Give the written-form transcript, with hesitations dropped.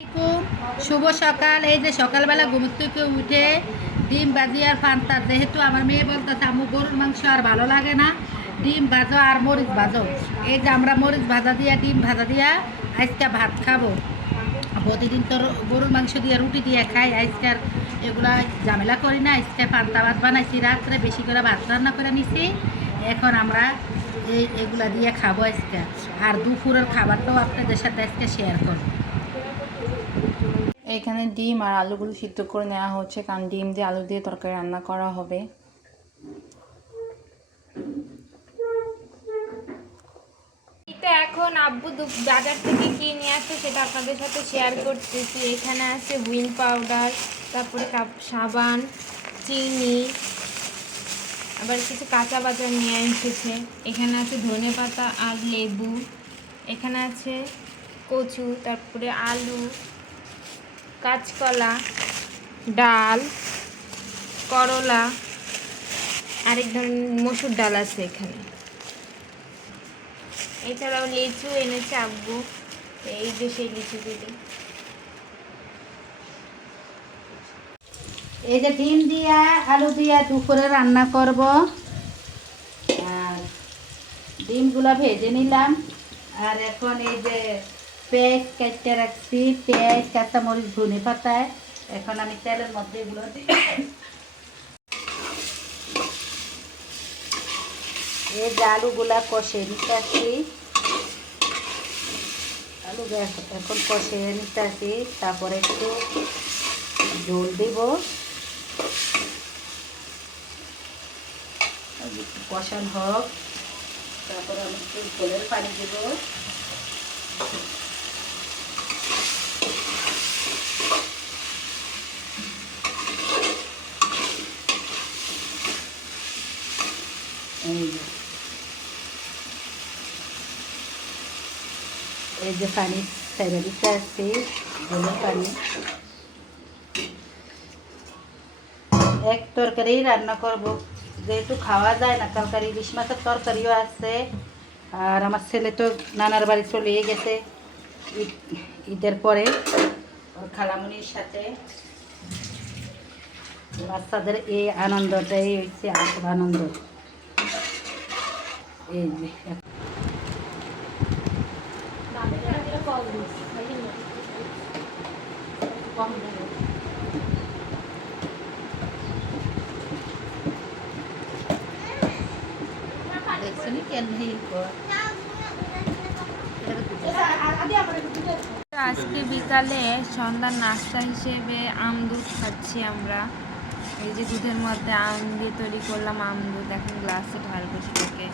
আসসালামু শুভ সকাল। এই যে সকালবেলা ঘুম থেকে উঠে ডিম ভাজি আর ফান্তা, যেহেতু আমার মেয়ে বলতেছে আম্মু গরুর মাংস আর ভালো লাগে না, ডিম ভাজো আর মরিচ ভাজো। এই যে আমরা মরিচ ভাজা দিয়া ডিম ভাজা দিয়া আজকে ভাত খাবো। প্রতিদিন তো গরুর মাংস দিয়ে রুটি দিয়ে খাই, আজকে আর এগুলা ঝামেলা করি না। আজকে পান্তা ভাত বানাইছি, রাত্রে বেশি করে ভাত রান্না করে নিছি। এখন আমরা এগুলা দিয়ে খাবো আজকে। আর দুপুরের খাবারটাও আপনাদের সাথে আজকে শেয়ার করবো। এখানে ডিম আর আলুগুলো সিদ্ধ করে নেওয়া হচ্ছে, কারণ ডিম দিয়ে আলু দিয়ে তরকারি রান্না করা হবে। এখন আব্বু বাজার থেকে কি নিয়ে আসছে সেটা আপনাদের সাথে শেয়ার করতেছি। এখানে আছে হুইল পাউডার, তারপরে সাবান, চিনি, আবার কিছু কাঁচা বাজার নিয়ে এসেছে। এখানে আছে ধনেপাতা আর লেবু, এখানে আছে কচু, তারপরে আলু, কাঁচকলা, ডাল, করলা, আরেক ধরনের মসুর ডাল আছে এখানে। এছাড়াও লিচু এনেছে আব্বু, এই যে সেই লিচুগুলি। এই যে ডিম দিয়া আলু দিয়া দুপুরে রান্না করব। আর ডিমগুলো ভেজে নিলাম। আর এখন এই যে পেঁয়াজ কেটে রাখছি, পেঁয়াজ, কাঁচামরিচ, ধনে পাতায় এখন আমি তেলের মধ্যে এগুলো দিই। এই যে আলুগুলা কষে নিতে আসছি, আলু এখন কষে নিতে আসি। তারপরে একটু ঝোল দিব, কষান হোক। তারপরে আমি একটু ঝোলের পানি দেব। এই যে পানি ছেড়ে দিতে আসছি, ঝোলের পানি। এক তরকারি রান্না করব, যেহেতু খাওয়া যায় না। তরকারি ইলিশ মাছের তরকারিও আছে। আর আমার ছেলে তো নানার বাড়ি চলে গেছে ঈদের পরে, ওর খালামুনির সাথে। বাচ্চাদের এই আনন্দটাই হচ্ছে আসল আনন্দ। এই যে আজকে বিকালে সন্ধ্যার নাস্তা হিসেবে আম দুধ খাচ্ছি আমরা। এই যে দুধের মধ্যে আম দিয়ে তৈরি করলাম আম দুধ, এখন গ্লাসে ঢালবো সেটাকে।